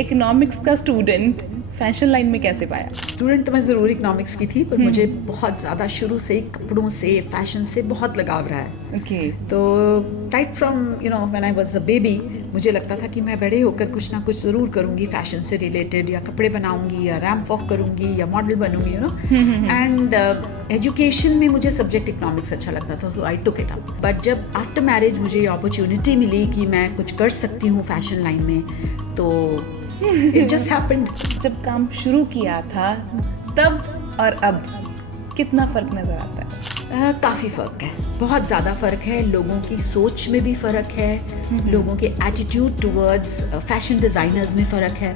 Economics का student fashion line में कैसे पाया? स्टूडेंट तो मैं ज़रूर इकोनॉमिक्स की थी, पर मुझे बहुत ज़्यादा शुरू से कपड़ों से, फैशन से बहुत लगाव रहा है। ओके। तो right from when I was a baby मुझे लगता था कि मैं बड़े होकर कुछ ना कुछ ज़रूर करूँगी फैशन से रिलेटेड, या कपड़े बनाऊँगी, या रैम्प वॉक करूँगी, या मॉडल बनूँगी, एंड एजुकेशन में मुझे सब्जेक्ट इकोनॉमिक्स अच्छा लगता था, सो आई टुक इट अप। बट जब आफ्टर मैरिज मुझे ये अपॉर्चुनिटी मिली कि मैं कुछ कर सकती हूँ फैशन लाइन में, तो इट जस्ट हैपेंड। जब काम शुरू किया था तब और अब कितना फर्क नजर आता है? काफ़ी फ़र्क है, बहुत ज़्यादा फ़र्क है। लोगों की सोच में भी फ़र्क है, लोगों के एटीट्यूड टुवर्ड्स फैशन डिज़ाइनर्स में फ़र्क है।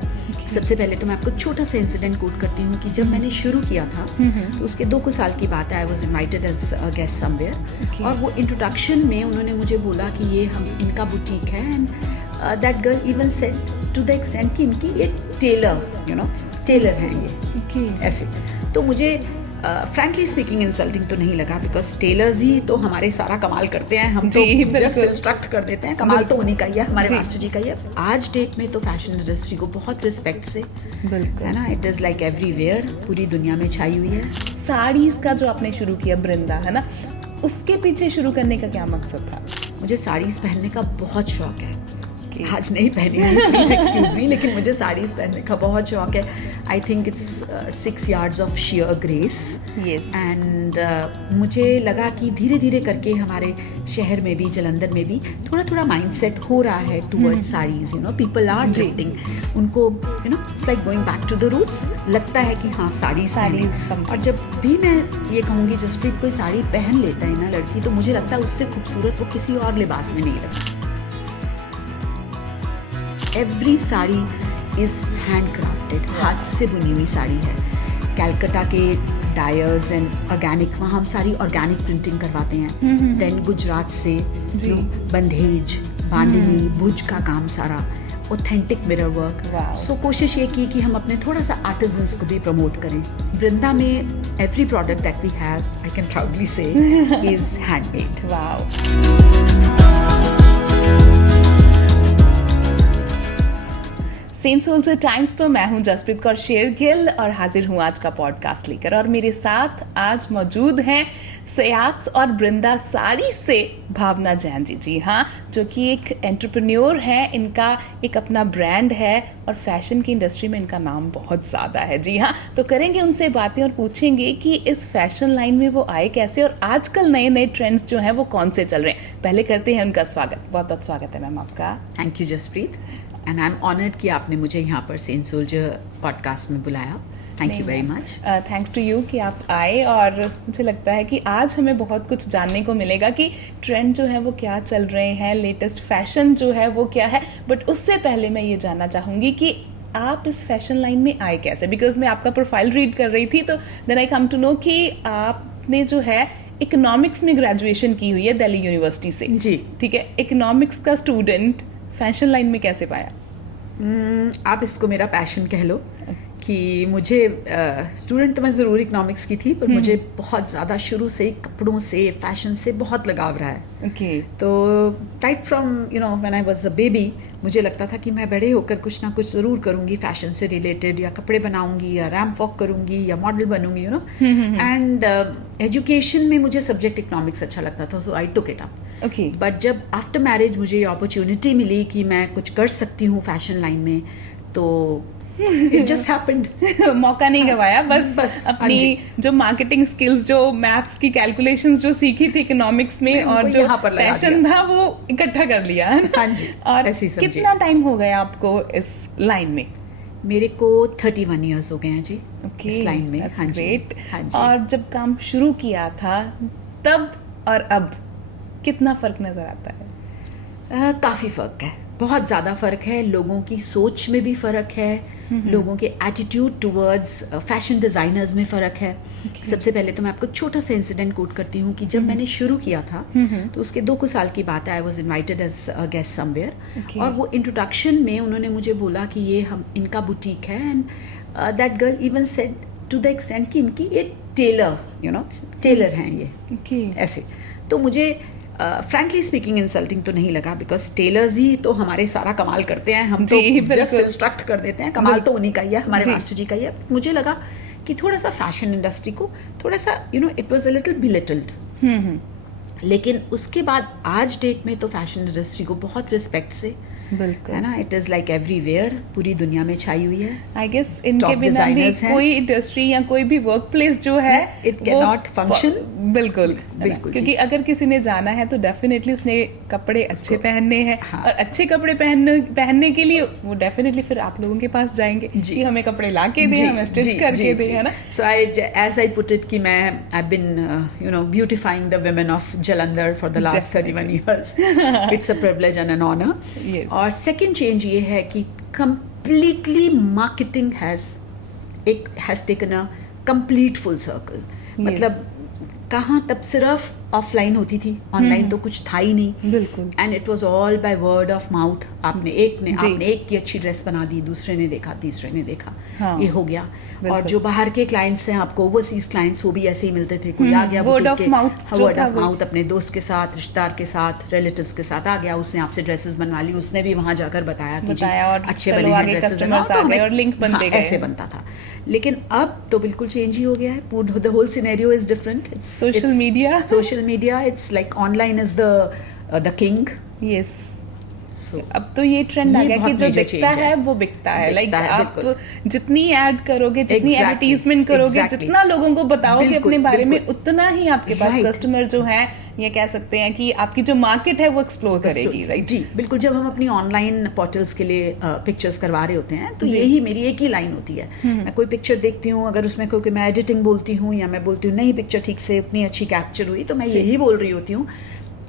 सबसे पहले तो मैं आपको छोटा सा इंसिडेंट कोट करती हूँ कि जब मैंने शुरू किया था तो उसके 2 साल की बात है। I was invited as a guest somewhere, और वो इंट्रोडक्शन में उन्होंने मुझे बोला कि ये हम इनका बुटीक है, and that girl even said to the extent कि इनकी ये टेलर हैं ये। ऐसे तो मुझे फ्रैंकली स्पीकिंग इंसल्टिंग तो नहीं लगा, बिकॉज टेलर्स ही तो हमारे सारा कमाल करते हैं, हम तो जस्ट इंस्ट्रक्ट कर देते हैं, कमाल तो उन्हीं का ही है, हमारे मास्टर जी का ही है। आज डेट में तो फैशन इंडस्ट्री को बहुत रिस्पेक्ट से, है ना, इट इज़ लाइक एवरीवेयर, पूरी दुनिया में छाई हुई है। साड़ीज का जो आपने शुरू किया बृंदा, है ना, उसके पीछे शुरू करने का क्या मकसद था? मुझे साड़ीज़ पहनने का बहुत शौक है। आज नहीं पहनी है, प्लीज एक्सक्यूज मी, लेकिन मुझे साड़ीज़ पहनने का बहुत शौक है। I think it's 6 yards of sheer grace, and मुझे लगा कि धीरे धीरे करके हमारे शहर में भी, जलंधर में भी थोड़ा थोड़ा माइंडसेट हो रहा है towards saris. People are drifting, उनको it's like going back to the roots, लगता है कि हाँ साड़ी। और जब भी मैं ये कहूँगी जसप्रीत कोई साड़ी पहन लेता है ना लड़की, तो मुझे लगता है उससे खूबसूरत वो किसी और लिबास में नहीं लगती। Every sari is hand crafted, हाथ से बुनी हुई साड़ी है। कैलकाटा के डायर्स एंड ऑर्गेनिक, वहाँ हम सारी ऑर्गेनिक प्रिंटिंग करवाते हैं। देन गुजरात से बंधेज, बांधनी, भुज का काम सारा, ऑथेंटिक मिरर वर्क। सो कोशिश ये की कि हम अपने थोड़ा सा आर्टिजन्स को भी प्रमोट करें। वृंदा में every product that we have, I can proudly say, is handmade. Saint Soldier Times पर मैं हूं जसप्रीत कौर शेरगिल और हाजिर हूं आज का पॉडकास्ट लेकर। और मेरे साथ आज मौजूद हैं सयाक्स और बृंदा साड़ी से भावना जैन जी। जी हाँ, जो कि एक एंटरप्रेन्योर है, इनका एक अपना ब्रांड है और फैशन की इंडस्ट्री में इनका नाम बहुत ज़्यादा है। जी हाँ, तो करेंगे उनसे बातें और पूछेंगे कि इस फैशन लाइन में वो आए कैसे और आजकल नए नए ट्रेंड्स जो हैं वो कौन से चल रहे हैं। पहले करते हैं उनका स्वागत। बहुत बहुत स्वागत है मैम आपका। Thank you Jaspreet, and I am honoured कि आपने मुझे यहाँ पर सेंट सोल्जर पॉडकास्ट में बुलाया। Thank you very much. Thanks to you कि आप आए, और मुझे लगता है कि आज हमें बहुत कुछ जानने को मिलेगा कि ट्रेंड जो है वो क्या चल रहे हैं, लेटेस्ट फैशन जो है वो क्या है। बट उससे पहले मैं ये जानना चाहूँगी कि आप इस फैशन लाइन में आए कैसे, बिकॉज मैं आपका प्रोफाइल रीड कर रही थी, तो then I come to know कि आपने जो है इकोनॉमिक्स में ग्रेजुएशन की हुई है दिल्ली यूनिवर्सिटी से। जी ठीक है, इकोनॉमिक्स का स्टूडेंट फैशन लाइन में कैसे पाया? आप इसको मेरा पैशन कह लो कि मुझे स्टूडेंट तो मैं ज़रूर इकोनॉमिक्स की थी, पर मुझे बहुत ज़्यादा शुरू से कपड़ों से, फैशन से बहुत लगाव रहा है। तो right from when I was a baby मुझे लगता था कि मैं बड़े होकर कुछ ना कुछ ज़रूर करूँगी फैशन से रिलेटेड, या कपड़े बनाऊँगी, या रैम्प वॉक करूँगी, या मॉडल बनूँगी, एंड एजुकेशन में मुझे सब्जेक्ट इकोनॉमिक्स अच्छा लगता था, सो आई टुक इट अप। बट जब आफ्टर मैरिज मुझे ये अपॉर्चुनिटी मिली कि मैं कुछ कर सकती हूँ फैशन लाइन में, तो It just happened. मौका नहीं गवाया, बस अपनी जो मार्केटिंग स्किल्स, जो मैथ्स की कैलकुलेशंस जो सीखी थी इकोनॉमिक्स में, और जो पैशन था वो इकट्ठा कर लिया है। हाँ जी, और कितना टाइम हो गया आपको इस लाइन में? मेरे को 31 years हो गए हैं जी इस लाइन में। हाँ जी। और जब काम शुरू किया था तब और अब कितना फर्क नजर आता है? काफ़ी फ़र्क है, बहुत ज़्यादा फ़र्क है। लोगों की सोच में भी फ़र्क है, लोगों के एटीट्यूड टुवर्ड्स फैशन डिज़ाइनर्स में फ़र्क है। सबसे पहले तो मैं आपको छोटा सा इंसिडेंट कोट करती हूँ कि जब मैंने शुरू किया था तो उसके 2 साल की बात है। I was invited as a guest somewhere, और वो इंट्रोडक्शन में उन्होंने मुझे बोला कि ये हम इनका बुटीक है, and that girl even said to the extent कि इनकी ये टेलर हैं ये। ऐसे तो मुझे फ्रैंकली स्पीकिंग इंसल्टिंग तो नहीं लगा, बिकॉज टेलर्स ही तो हमारे सारा कमाल करते हैं, हम तो जी, जस्ट बिल्कुल। इंस्ट्रक्ट कर देते हैं, कमाल तो उन्हीं का ही है, हमारे जी। मास्टर जी का ही है। मुझे लगा कि थोड़ा सा फैशन इंडस्ट्री को थोड़ा सा इट वाज अ लिटिल बिलिटल्ड, लेकिन उसके बाद आज डेट में तो फैशन इंडस्ट्री को बहुत रिस्पेक्ट से, बिल्कुल है ना, इट इज़ लाइक एवरीवेयर, पूरी दुनिया में छाई हुई है। आई गेस इनके Top बिना भी designers हैं। कोई इंडस्ट्री या कोई भी वर्क प्लेस जो है It cannot function। बिल्कुल बिल्कुल क्योंकि अगर किसी ने जाना है तो डेफिनेटली उसने कपड़े अच्छे पहनने हैं, हाँ। और अच्छे कपड़े पहनने के लिए वो डेफिनेटली फिर आप लोगों के पास जाएंगे जी। कि हमें कपड़े ला के दें, हमें स्टिच करके दें, है ना। So as I put it कि मैं I been beautifying the women of Jalandhar for the last 31 years। It's a privilege and an honour. Yes। और सेकेंड चेंज ये है कि completely marketing has taken a complete full circle. मतलब कहाँ तब सिर्फ ऑफलाइन होती थी, ऑनलाइन तो कुछ था ही नहीं, बिल्कुल। And it was all by word of mouth. आपने जी। एक की अच्छी ड्रेस बना दी, दूसरे ने देखा, तीसरे ने देखा, हाँ। ये हो गया। बिल्कुल। और जो बाहर के क्लाइंट्स हैं, आपको ओवरसीज क्लाइंट्स, वो भी ऐसे ही मिलते थे। कोई आ गया word boutique of के, mouth हाँ, जो word था of वो। mouth, अपने दोस्त के साथ, रिश्तेदार के साथ, रिलेटिव्स के साथ आ गया, उसने आपसे ड्रेसेस बनवा ली, उसने भी वहाँ जाकर बताया कि जी बताया और अच्छे चलो बने हैं आगे ड्रेसेस, customers आ गए और link बनते गए। ऐसे बनता था। लेकिन अब तो बिल्कुल चेंज ही हो गया है, the whole scenario is different. Social media। Social media, it's like online is the king. Yes, so अब तो ये ट्रेंड आ ये गया कि बहुत जो major दिखता change है है। वो बिकता है। लाइक दिखता है, आप बिल्कुल। जितनी ऐड करोगे, जितनी Exactly, एडवर्टीजमेंट करोगे, exactly। जितना लोगों को बताओगे बिल्कुल, अपने बारे में, बिल्कुल। उतना ही आपके पास Right। कस्टमर जो है, ये कह सकते हैं कि आपकी जो मार्केट है वो एक्सप्लोर करेगी, राइट। जी बिल्कुल। जब हम अपनी ऑनलाइन पोर्टल्स के लिए पिक्चर्स करवा रहे होते हैं तो जी। यही मेरी एक ही लाइन होती है। मैं कोई पिक्चर देखती हूँ, अगर उसमें कोई मैं एडिटिंग बोलती हूँ या मैं बोलती हूँ नहीं पिक्चर ठीक से उतनी अच्छी कैप्चर हुई, तो मैं यही बोल रही होती हूँ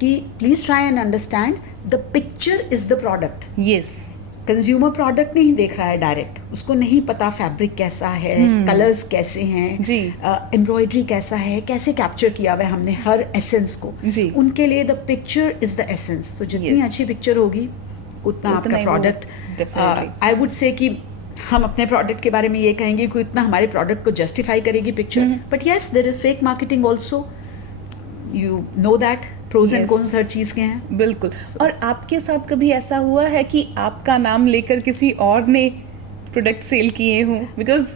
कि please try and understand the picture is the product. Yes, consumer product नहीं देख रहा है डायरेक्ट, उसको नहीं पता फैब्रिक कैसा है, कलर्स कैसे हैं, जी। एम्ब्रॉयडरी कैसा है, कैसे कैप्चर किया हुआ है हमने हर एसेंस को। जी। उनके लिए the picture is the essence. तो जितनी Yes। अच्छी पिक्चर होगी उतना उतना आपका ही वो product. definitely। I would say कि हम अपने प्रोडक्ट के बारे में ये कहेंगे कि उतना हमारे प्रोडक्ट को जस्टिफाई करेगी picture, but yes there is fake marketing also, you know that. Pros and Yes। Cons हर चीज के हैं। बिल्कुल। और आपके साथ कभी ऐसा हुआ है कि आपका नाम लेकर किसी और ने प्रोडक्ट सेल किए हों? Because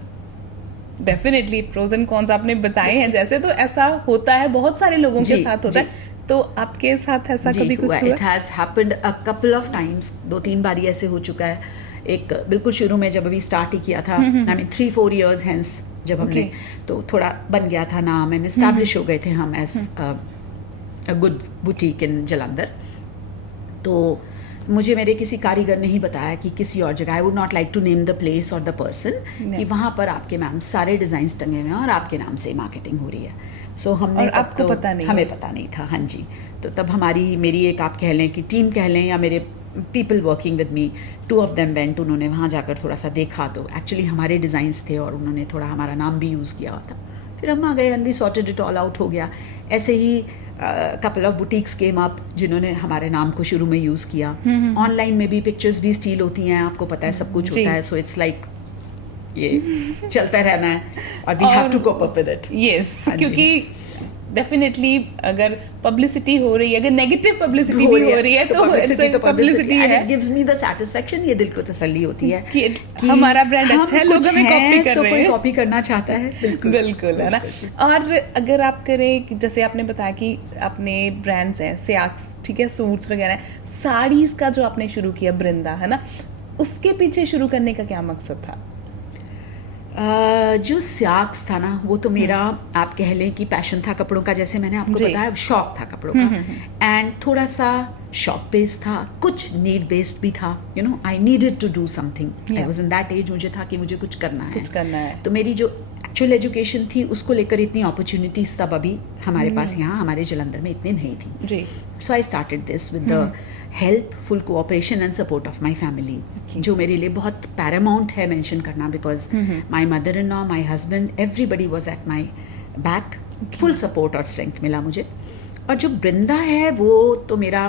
definitely pros and cons आपने बताए हैं जैसे, तो ऐसा होता है, बहुत सारे लोगों के जी, साथ होता जी। है। तो आपके साथ ऐसा कभी कुछ हुआ? It has happened a couple of times, 2-3 बार ऐसे हो चुका है। एक बिल्कुल शुरू में जब अभी स्टार्ट ही किया था, आई मीन 3-4 years हेंस जब हमने, तो थोड़ा बन गया था नाम एंड एस्टैब्लिश हो गए थे हम एज अ गुड बुटीक इन जलंधर। तो मुझे मेरे किसी कारीगर ने ही बताया कि किसी और जगह, I would not like to name the place और द पर्सन, कि वहाँ पर आपके मैम सारे डिज़ाइंस टंगे हुए हैं और आपके नाम से मार्केटिंग हो रही है। सो हमने और तब आपको तो पता नहीं हमें है। पता नहीं था। हाँ जी। तो तब मेरी एक, आप कह लें कि टीम कह लें, या मेरे people working with me, 2 of them went, उन्होंने वहाँ जाकर थोड़ा सा देखा, तो एक्चुअली हमारे डिज़ाइंस थे और उन्होंने थोड़ा हमारा नाम भी यूज़ किया हुआ था। फिर हम आ गए and we sorted it all out, हो गया। ऐसे ही couple of boutiques came up जिन्होंने हमारे नाम को शुरू में यूज़ किया। ऑनलाइन में भी पिक्चर्स भी स्टील होती हैं, आपको पता है, सब कुछ जी। होता है। सो इट्स लाइक ये चलता रहना है और we have to cope up with it. Yes, हाँ जी। क्योंकि डेफिनेटली अगर पब्लिसिटी हो रही है, अगर नेगेटिव पब्लिसिटी भी हो रही है, तो पब्लिसिटी है, it gives me the satisfaction, ये दिल को तसल्ली होती है कि हमारा ब्रांड हम अच्छा है, लोग कुछ हमें हैं, कॉपी कर तो रहे कोई हैं। कॉपी करना चाहता है। बिल्कुल, है ना। और अगर आप करें कि जैसे आपने बताया कि अपने ब्रांड्स हैं, सियाक्स, ठीक है, सूट्स वगैरह, साड़ीज का जो आपने शुरू किया बृंदा, है ना, उसके पीछे शुरू करने का क्या मकसद था? जो सियाक्स था ना, वो तो मेरा, आप कह लें कि पैशन था कपड़ों का, जैसे मैंने आपको जी। बताया, शौक था कपड़ों का, एंड थोड़ा सा शॉप बेस्ड था, कुछ नीड बेस्ड भी था। You know, I needed to do something. I was in that age, मुझे था कि मुझे कुछ करना है, कुछ करना है। तो मेरी जो एक्चुअल एजुकेशन थी उसको लेकर इतनी अपॉर्चुनिटीज तब अभी हमारे पास यहाँ हमारे जलंधर में इतनी नहीं थी। जी। So I started this with the help, full cooperation and support of my family, जो मेरे लिए बहुत पैरामाउंट है मेंशन करना, because my mother in law, my husband, everybody was at my back, full support और स्ट्रेंथ मिला मुझे। और जो बृंदा है वो तो मेरा,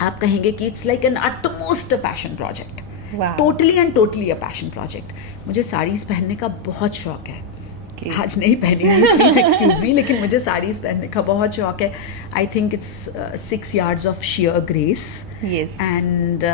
आप कहेंगे कि it's like an utmost passion project, Wow। Totally and totally a passion project. मुझे साड़ीज़ पहनने का बहुत शौक है, Okay. आज नहीं पहनी, प्लीज एक्सक्यूज मी, लेकिन मुझे साड़ीज पहनने का बहुत शौक है. I think it's 6 yards of sheer grace. Yes. And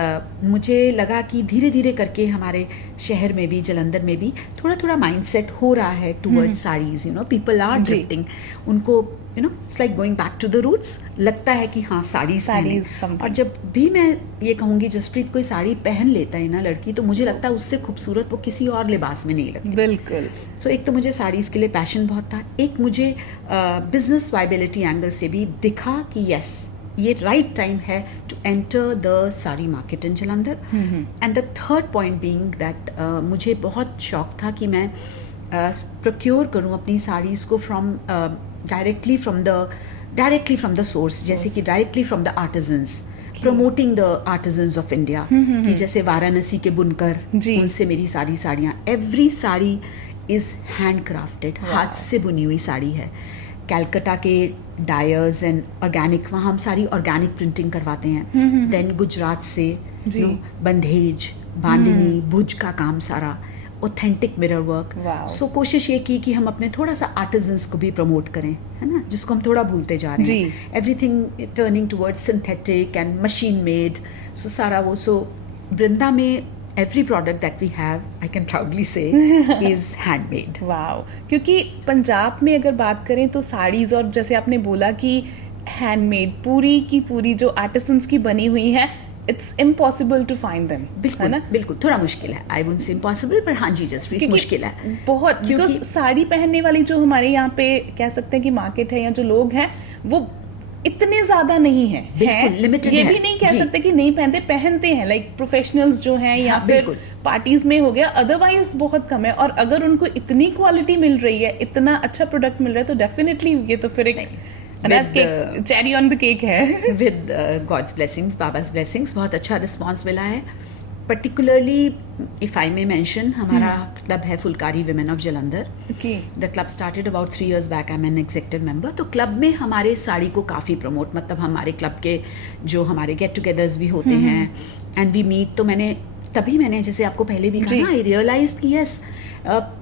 मुझे लगा कि धीरे धीरे करके हमारे शहर में भी, जलंधर में भी थोड़ा थोड़ा माइंडसेट हो रहा है toward saris. You know, people are जी. ड्रिफ्टिंग. उनको you know it's like going back to the roots. लगता है कि हाँ साड़ीज Sarees पहने. something. और जब भी मैं ये कहूँगी जसप्रीत कोई साड़ी पहन लेता है ना लड़की, तो मुझे लगता है उससे खूबसूरत वो किसी और लिबास में नहीं लगती. बिल्कुल. सो एक तो मुझे साड़ीज़ के लिए पैशन बहुत था, एक मुझे बिजनेस वाइबिलिटी एंगल से भी दिखा कि यस, ये राइट टाइम है to enter the sari market in Jalandhar. And the third point being that मुझे बहुत शौक था कि मैं प्रोक्योर करूँ अपनी साड़ीज़ को from directly from the source, जैसे कि directly from the artisans, promoting the artisans of India. कि जैसे वाराणसी के बुनकर, जी. उनसे मेरी सारी साड़ियाँ, every sari is hand crafted, हाथ से बुनी हुई साड़ी है. कैलकाटा के डायर्स एंड ऑर्गेनिक, वहाँ हम सारी ऑर्गेनिक प्रिंटिंग करवाते हैं. देन गुजरात से जी. बंधेज, बांदिनी, भुज का काम सारा ऑथेंटिक मिरर वर्क. Wow. सो कोशिश ये की कि हम अपने थोड़ा सा आर्टिजन्स को भी प्रमोट करें, है ना, जिसको हम थोड़ा भूलते जा रहे हैं. Everything turning towards synthetic and machine made. So सारा वो, सो वृंदा में every product that we have, I can proudly say, is handmade. Wow. क्योंकि पंजाब में अगर बात करें तो साड़ीज, और जैसे आपने बोला कि हैंडमेड, पूरी की पूरी जो आर्टिसंस की बनी हुई है, it's impossible to find them. बिल्कुल, है ना? बिल्कुल थोड़ा मुश्किल है. आई वुड से इम्पॉसिबल, पर हाँ जी जसप्रीत, क्योंकि मुश्किल है बहुत. बिकॉज साड़ी पहनने वाली जो हमारे यहाँ पे कह सकते हैं कि मार्केट है या जो लोग हैं, वो इतने ज्यादा नहीं है. बिल्कुल, limited ये है. भी नहीं कह जी. सकते कि नहीं पहनते, पहनते हैं. लाइक प्रोफेशनल्स जो हैं या हाँ, फिर बिल्कुल. पार्टीज में हो गया, अदरवाइज बहुत कम है. और अगर उनको इतनी क्वालिटी मिल रही है, इतना अच्छा प्रोडक्ट मिल रहा है, तो डेफिनेटली ये तो फिर एक चेरी ऑन द केक है. विद गॉड्स ब्लेसिंग्स, बाबा's ब्लेसिंग्स, बहुत अच्छा रिस्पॉन्स मिला है. Particularly if I may mention, हमारा क्लब है Phulkari women of Jalandhar. Okay. The club started about 3 years back. I am an executive member. तो क्लब में हमारे साड़ी को काफ़ी प्रमोट, मतलब हमारे क्लब के जो हमारे गेट टुगेदर्स भी होते हैं एंड वी मीट. तो मैंने जैसे आपको पहले भी कहा, आई रियलाइज कि यस,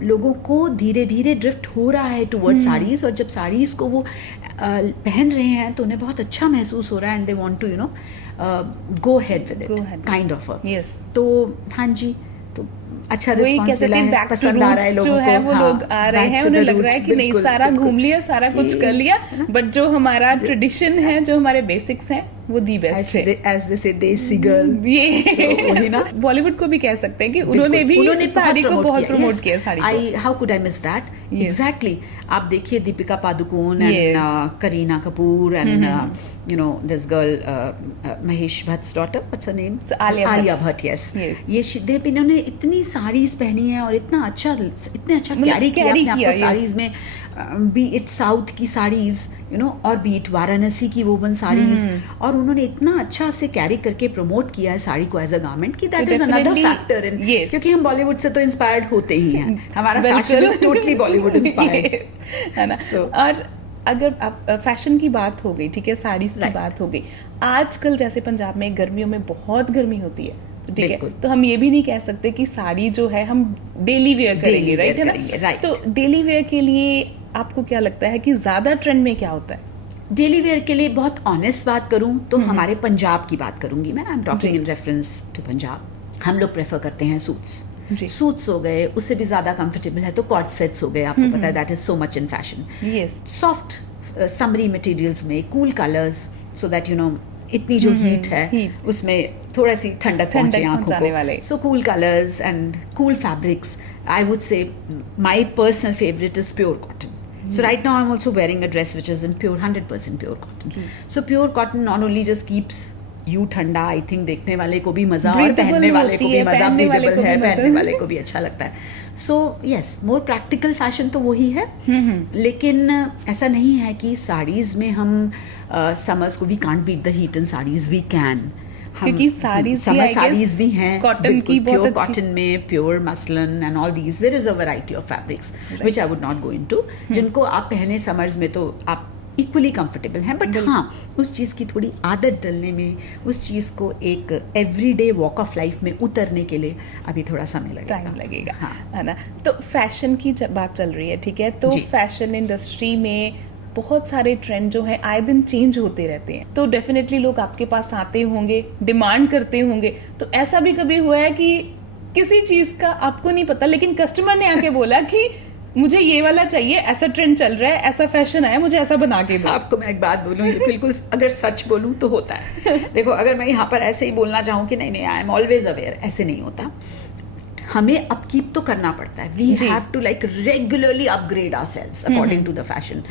लोगों को धीरे धीरे ड्रिफ्ट हो रहा है टुवर्ड साड़ीज़. और जब साड़ीज़ को वो पहन रहे हैं तो उन्हें बहुत अच्छा महसूस हो रहा है and they want to you know go head with it, kind of. Yes. तो हाँ जी, तो अच्छा वही रिस्पॉन्स कहते मिला हैं, है, बैक टू पसंद आ रहा है रूट्स लोगों जो है, को. वो लोग आ रहे हैं, उन्हें लग रहा है कि नहीं, सारा घूम लिया, सारा कुछ कर लिया, बट जो हमारा ट्रेडिशन है, जो हमारे बेसिक्स हैं, वो दी बेस्ट है. एज दे से देसी गर्ल. ये वही ना, बॉलीवुड को भी कह सकते हैं कि उन्होंने भी साड़ी को बहुत प्रमोट किया. साड़ी को, how could I miss that. Exactly. आप देखिए Deepika Padukone Yes. And Kareena Kapoor and you know this girl Mahesh Bhatt's daughter, what's her name? So, Alia Bhatt. yes. Yes. ये इन्होंने इतनी साड़ीज पहनी है और इतने अच्छा कैरी किया अपने आप को साड़ीज में. बी इट साउथ की साड़ीज, यू नो, और बी इट वाराणसी की वोवन साड़ीज. और उन्होंने इतना अच्छा से कैरी करके प्रमोट किया है साड़ी को एज अ गारमेंट कि that is another factor in. क्योंकि हम बॉलीवुड से तो इंस्पायर्ड होते ही हैं. हमारा fashion is totally Bollywood inspired, है ना. और अगर आप फैशन की बात हो गई, ठीक है, साड़ीज की बात हो गई, आजकल जैसे पंजाब में गर्मियों में बहुत गर्मी होती है, ठीक है, तो हम ये भी नहीं कह सकते कि साड़ी जो है हम डेली वेयर करेंगे, राइट, है ना. राइट. तो डेली वेयर के लिए आपको क्या लगता है कि ज्यादा ट्रेंड में क्या होता है? डेली वेयर के लिए बहुत ऑनेस्ट बात करूं तो हमारे पंजाब की बात करूंगी मैं. I am talking in reference to Punjab. हम लोग प्रेफर करते हैं सूट्स. सूट्स हो गए, उससे भी ज्यादा कंफर्टेबल है तो कॉर्ड सेट्स हो गए. आपको पता है that is so much in fashion. Soft summery materials में cool colours, so that you know इतनी जो हीट है उसमें थोड़ा सी ठंडक पहुंचे आंखों को. So cool colours and cool fabrics. I would say my personal favourite is pure cotton. So right now I'm also wearing a dress which is in pure 100% pure cotton. So pure cotton not only just keeps you ठंडा, I think देखने वाले को भी मजा, और पहनने वाले को भी मजा, ब्रीदेबल है, पहनने वाले को भी अच्छा लगता है. So yes, more practical fashion तो वही है. लेकिन ऐसा नहीं है कि साड़ीज में हम summers को we can't beat the heat in sarees, we can. क्योंकि साड़ीज भी हैं कॉटन की, बहुत अच्छी कॉटन में pure muslin and all these. There is a variety of fabrics which I would not go into, जिनको आप पहने समर्स में तो आप इक्वली कंफर्टेबल हैं, बट हाँ उस चीज़ की थोड़ी आदत डलने में, उस चीज़ को एक एवरीडे वॉक ऑफ लाइफ में उतरने के लिए अभी थोड़ा समय लगेगा, टाइम लगेगा। हाँ। है ना। तो फैशन की बात चल रही है, ठीक है, तो जी। फैशन इंडस्ट्री में बहुत सारे ट्रेंड जो है आए दिन चेंज होते रहते हैं, तो डेफिनेटली लोग आपके पास आते होंगे, डिमांड करते होंगे। तो ऐसा भी कभी हुआ है कि किसी चीज का आपको नहीं पता लेकिन कस्टमर ने आके बोला कि मुझे ये वाला चाहिए, ऐसा ट्रेंड चल रहा है, ऐसा फैशन आया, मुझे ऐसा बना के दो? आपको मैं एक बात बोलूँ, ये बिल्कुल अगर सच बोलूँ तो होता है। देखो, अगर मैं यहाँ पर ऐसे ही बोलना चाहूँ कि नहीं आई एम ऑलवेज अवेयर, ऐसे नहीं होता। हमें अपकीप तो करना पड़ता है। We have to like regularly upgrade ourselves according to the fashion.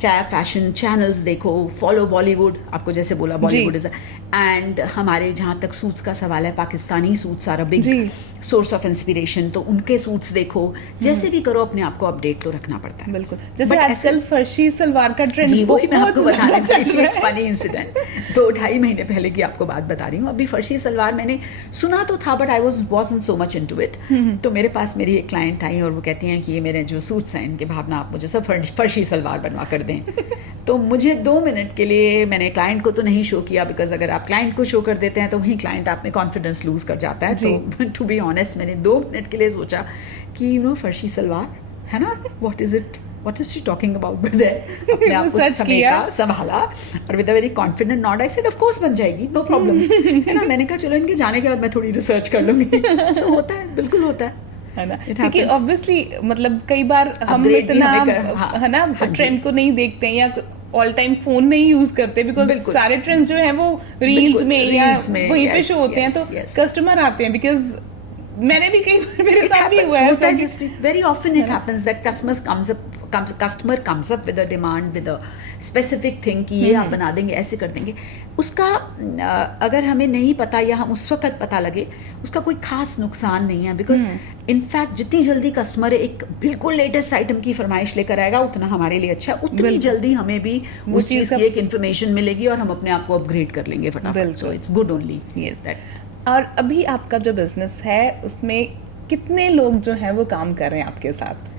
चाहे फैशन चैनल्स देखो, फॉलो बॉलीवुड, आपको जैसे बोला बॉलीवुड इज एंड हमारे जहाँ तक सूट्स का सवाल है, Pakistani suits are a big source of inspiration, तो उनके सूट्स देखो, जैसे भी करो अपने आप को अपडेट तो रखना पड़ता है। बिल्कुल, जैसे आजकल फर्शी सलवार का ट्रेंड, जी वही मैं आपको बताना चाह रही हूँ, एक फनी इंसिडेंट 2-2.5 महीने पहले की आपको बात बता रही हूँ। अभी फर्शी सलवार मैंने सुना तो था, but I wasn't so much into it. तो मेरे पास मेरी एक क्लाइंट आई और वो कहती हैं कि ये मेरे जो सूट्स हैं इनके भावना आप मुझे सब फर्शी सलवार बनवा कर दें। तो मुझे 2 मिनट के लिए, मैंने क्लाइंट को तो नहीं शो किया, बिकॉज अगर आप क्लाइंट को शो कर देते हैं तो वहीं क्लाइंट आप में कॉन्फिडेंस लूज कर जाता है। तो टू बी ऑनेस्ट मैंने 2 मिनट के लिए सोचा कि यू नो फर्शी सलवार है ना, what is she talking about, but there अपने आप को समेटा, संभाला और with a very confident not I said of course बन जाएगी, नो प्रॉब्लम, है ना। मैंने कहा चलो इनके जाने के बाद मैं थोड़ी रिसर्च कर लूंगी। सो होता है, बिल्कुल होता है ना, क्योंकि ऑब्वियसली मतलब कई बार हम इतना है ना ट्रेंड को नहीं देखते हैं या ऑल टाइम फोन नहीं यूज करते, बिकॉज सारे ट्रेंड्स जो हैं वो रील्स में या वहीं पे शो होते हैं, तो कस्टमर आते हैं। बिकॉज मैंने भी कई बार, मेरे साथ भी हुआ है, very often it happens that customer comes up with a demand, with a specific thing कि ये आप बना देंगे, ऐसे कर देंगे। उसका अगर हमें नहीं पता या हम उस वक्त पता लगे, उसका कोई खास नुकसान नहीं है, बिकॉज इनफैक्ट जितनी जल्दी कस्टमर एक बिल्कुल लेटेस्ट आइटम की फरमाइश लेकर आएगा उतना हमारे लिए अच्छा, उतनी जल्दी हमें भी उस चीज़ की एक इन्फॉर्मेशन मिलेगी और हम अपने आप को अपग्रेड कर लेंगे फटाफट। So it's good only. Yes. और अभी आपका जो बिजनेस है उसमें कितने लोग जो हैं वो काम कर रहे हैं आपके साथ?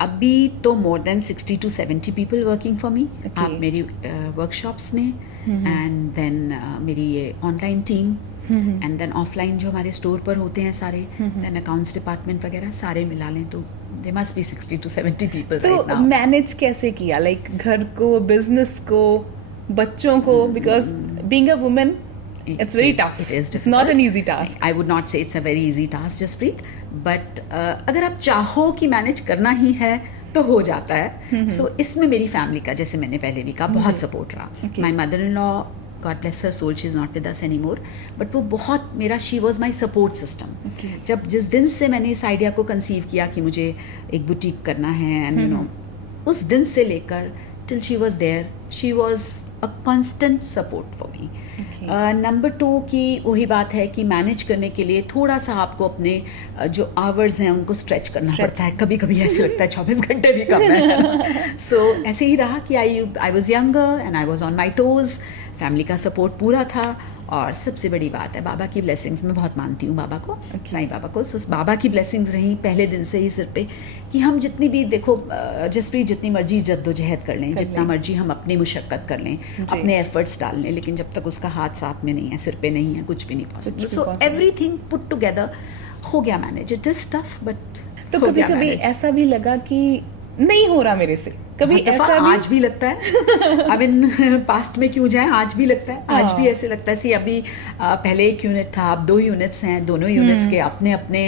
अभी तो more than 60 to 70 people working for me. आप मेरी वर्कशॉप्स में एंड देन मेरी ये online team and then offline जो हमारे स्टोर पर होते हैं सारे, देन अकाउंट्स डिपार्टमेंट वगैरह सारे मिला लें तो they must be 60 to 70 people. तो मैनेज कैसे किया, लाइक घर को, बिजनेस को, बच्चों को? Because being a woman it's very tough. It is difficult. It's not an easy task. I would not say it's a very easy task, Jaspreet. But अगर आप चाहो कि मैनेज करना ही है तो हो जाता है। So इसमें मेरी फैमिली का, जैसे मैंने पहले भी कहा, बहुत सपोर्ट रहा। My mother-in-law, God bless her soul, she's not with us anymore. But वो बहुत मेरा, she was my support system. जब जिस दिन से मैंने इस आइडिया को कंसीव किया कि मुझे एक बुटीक करना है, and you know, उस दिन से लेकर till she was there, she was a constant support for me. Number 2 की वही बात है कि मैनेज करने के लिए थोड़ा सा आपको अपने जो आवर्स हैं उनको स्ट्रेच करना पड़ता है। कभी कभी ऐसे लगता है 24 घंटे भी कम है। सो ऐसे ही रहा कि I was younger and I was on my toes. Family का सपोर्ट पूरा था और सबसे बड़ी बात है बाबा की ब्लेसिंग्स। मैं बहुत मानती हूँ बाबा को, साईं बाबा को। सो बाबा की ब्लेसिंग्स रही पहले दिन से ही सिर पे कि हम जितनी भी, देखो जसप्रीत, जितनी मर्जी जद्दोजहद कर लें, जितना मर्जी हम अपनी मुशक्क़त कर लें, अपने एफर्ट्स डाल लें, लेकिन जब तक उसका हाथ साथ में नहीं है, सिर पे नहीं है, कुछ भी नहीं possible. So everything put together हो गया manage. It is tough but तो कभी कभी ऐसा भी लगा कि नहीं हो रहा मेरे से, कभी ऐसा आज भी लगता है। आई मीन पास्ट में क्यों जाए, आज भी लगता है। आज भी ऐसे लगता है सी अभी पहले 1 यूनिट था, अब 2 यूनिट्स हैं, दोनों यूनिट्स के अपने अपने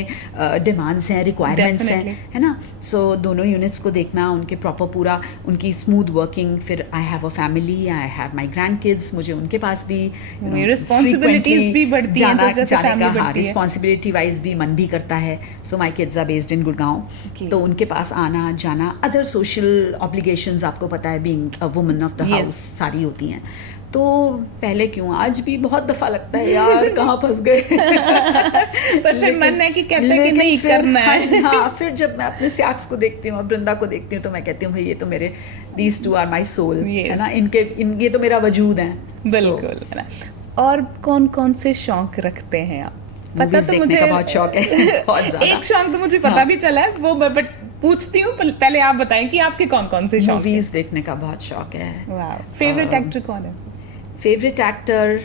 डिमांड्स हैं, रिक्वायरमेंट्स हैं, है ना। सो दोनों यूनिट्स को देखना, उनके प्रॉपर पूरा उनकी स्मूथ वर्किंग। फिर I have a family, I have my grand kids, मुझे उनके पास भी रिस्पॉन्सिबिलिटीज भी बढ़ती हैं, जाने का रिस्पॉन्सिबिलिटी वाइज भी मन भी करता है। So my kids are based in Gurgaon, तो उनके पास आना जाना, अदर सोशल ऑब्लिगेशंस आपको पता है, being a woman of the house सारी होती हैं। तो पहले क्यों, आज भी बहुत दफा लगता है यार कहाँ फंस गए। पर फिर मन है कि कहते हैं कि नहीं करना है। हाँ, फिर जब मैं अपने स्याक्स को देखती हूँ और बृंदा को देखती हूँ तो मैं कहती हूँ भाई ये तो मेरे, these two are my soul, है ना, इनके तो मेरा वजूद है। बिल्कुल। और कौन कौन से शौक रखते हैं आप? पता तो मुझे बहुत शौक है, बहुत ज़्यादा। एक शौक तो मुझे पता भी चला है वो, बट पूछती हूँ, पहले आप बताएं कि आपके कौन कौन से शौक मूवीज देखने का बहुत शौक है। वाह, फेवरेट एक्टर कौन है? फेवरेट एक्टर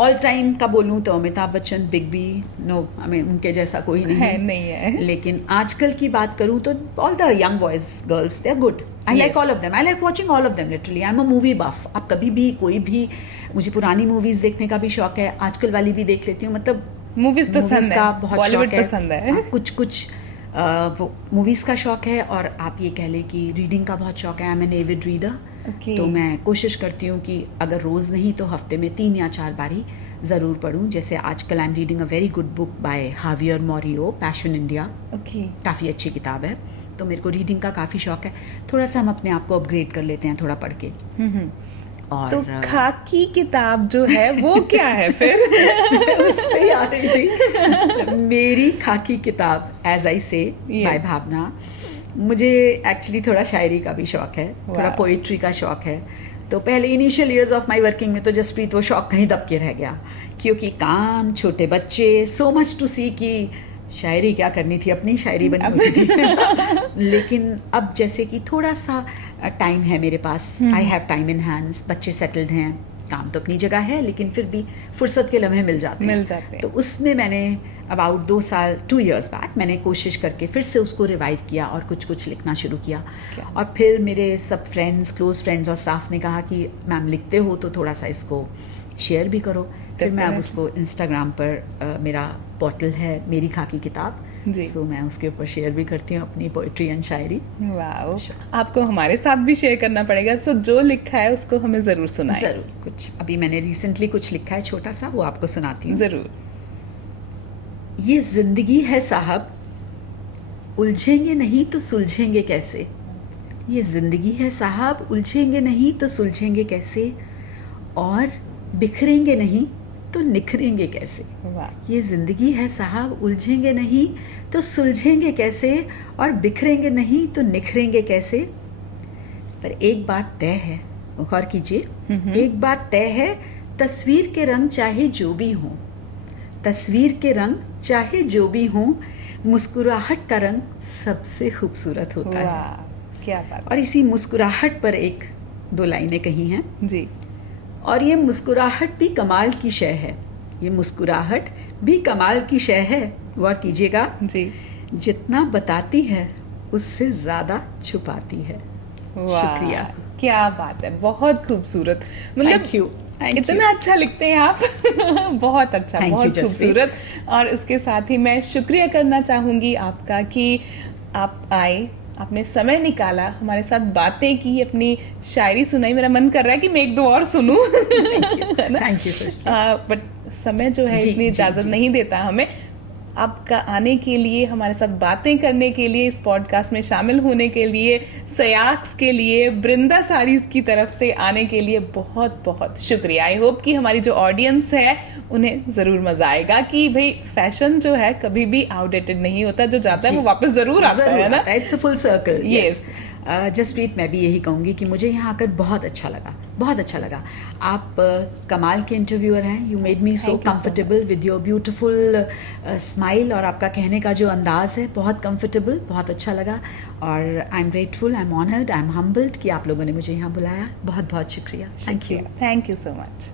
ऑल टाइम का बोलूं तो Amitabh Bachchan, big B, no हमें उनके जैसा कोई नहीं है। लेकिन आजकल की बात करूं तो all the young boys girls they are good. I like all of them, I like watching all of them literally. I am a movie buff. अब कभी भी कोई भी, मुझे पुरानी मूवीज देखने का भी शौक है, आजकल वाली भी देख लेती हूँ। मतलब मूवीज पसंद का है, बहुत बॉलीवुड शौक है। पसंद है। कुछ वो मूवीज का शौक है, और आप ये कह लें कि रीडिंग का बहुत शौक है। I am an avid reader. Okay. तो मैं कोशिश करती हूँ कि अगर रोज़ नहीं तो हफ्ते में 3 या 4 बारी ज़रूर पढूं। जैसे आजकल I am reading a very good book by हावियर Moreau, passion India. Okay, काफ़ी अच्छी किताब है। तो मेरे को रीडिंग का काफ़ी शौक है। थोड़ा सा हम अपने आप को अपग्रेड कर लेते हैं थोड़ा पढ़ के। और तो खाकी किताब जो है वो क्या है फिर? उसमें ही आ रही थी मेरी खाकी किताब, एज आई से बाय भावना। मुझे एक्चुअली थोड़ा शायरी का भी शौक है, थोड़ा पोइट्री का शौक है। तो पहले initial years of my working में तो जसप्रीत वो शौक कहीं दब के रह गया, क्योंकि काम, छोटे बच्चे, सो मच टू सी कि शायरी क्या करनी थी, अपनी शायरी बनी होती थी। लेकिन अब जैसे कि थोड़ा सा टाइम है मेरे पास, I have time in hands, बच्चे सेटल्ड हैं, काम तो अपनी जगह है, लेकिन फिर भी फुर्सत के लम्हे मिल जाते हैं। तो उसमें मैंने अबाउट 2 years बैक मैंने कोशिश करके फिर से उसको रिवाइव किया और कुछ लिखना शुरू किया। और फिर मेरे सब फ्रेंड्स, क्लोज फ्रेंड्स और स्टाफ ने कहा कि मैम लिखते हो तो थोड़ा सा इसको शेयर भी करो। फिर मैं अब उसको इंस्टाग्राम पर मेरा पोर्टल है मेरी खाकी किताब, सो मैं उसके ऊपर शेयर भी करती हूँ अपनी पोइट्री एंड शायरी। वाओ, आपको हमारे साथ भी शेयर करना पड़ेगा। सो जो लिखा है उसको हमें जरूर सुनाएं। जरूर। कुछ अभी मैंने रिसेंटली कुछ लिखा है छोटा सा, वो आपको सुनाती हूँ। जरूर। ये जिंदगी है साहब, उलझेंगे नहीं तो सुलझेंगे कैसे। ये जिंदगी है साहब, उलझेंगे नहीं तो सुलझेंगे कैसे, और बिखरेंगे नहीं तो निखरेंगे कैसे। ये जिंदगी है साहब, उलझेंगे नहीं तो सुलझेंगे कैसे, और बिखरेंगे नहीं तो निखरेंगे कैसे। पर एक बात तय है, गौर कीजिए, एक बात तय है, तस्वीर के रंग चाहे जो भी हों, तस्वीर के रंग चाहे जो भी हों, मुस्कुराहट का रंग सबसे खूबसूरत होता है। क्या बात। और इसी मुस्कुराहट पर 1-2 लाइनें कही हैं जी। और ये मुस्कुराहट भी कमाल की शय है, ये मुस्कुराहट भी कमाल की शय है। गौर कीजिएगा जी, जितना बताती है उससे ज्यादा छुपाती है। शुक्रिया। क्या बात है, बहुत खूबसूरत। मतलब इतना अच्छा लिखते हैं आप। बहुत अच्छा, बहुत खूबसूरत। और उसके साथ ही मैं शुक्रिया करना चाहूंगी आपका कि आप आए, आपने समय निकाला, हमारे साथ बातें की, अपनी शायरी सुनाई। मेरा मन कर रहा है कि मैं 1-2 और सुनूं। Thank you. बट समय जो है इतनी इजाजत नहीं देता हमें। आपका आने के लिए, हमारे साथ बातें करने के लिए, इस पॉडकास्ट में शामिल होने के लिए, सयाक्स के लिए, बृंदा साड़ीज की तरफ से आने के लिए बहुत बहुत शुक्रिया। आई होप कि हमारी जो ऑडियंस है उन्हें ज़रूर मज़ा आएगा कि भाई फैशन जो है कभी भी आउटडेटेड नहीं होता, जो जाता है वो वापस ज़रूर आता है ना। It's a full circle. Yes. Jaspreet, मैं भी यही कहूँगी कि मुझे यहाँ आकर बहुत अच्छा लगा, बहुत अच्छा लगा। आप कमाल के इंटरव्यूअर हैं। You made me so comfortable with your beautiful smile, और आपका कहने का जो अंदाज़ है बहुत कंफर्टेबल, बहुत अच्छा लगा। और I am grateful, I am honoured, I am humbled कि आप लोगों ने मुझे यहाँ बुलाया। बहुत बहुत शुक्रिया। Thank you. Thank you so much.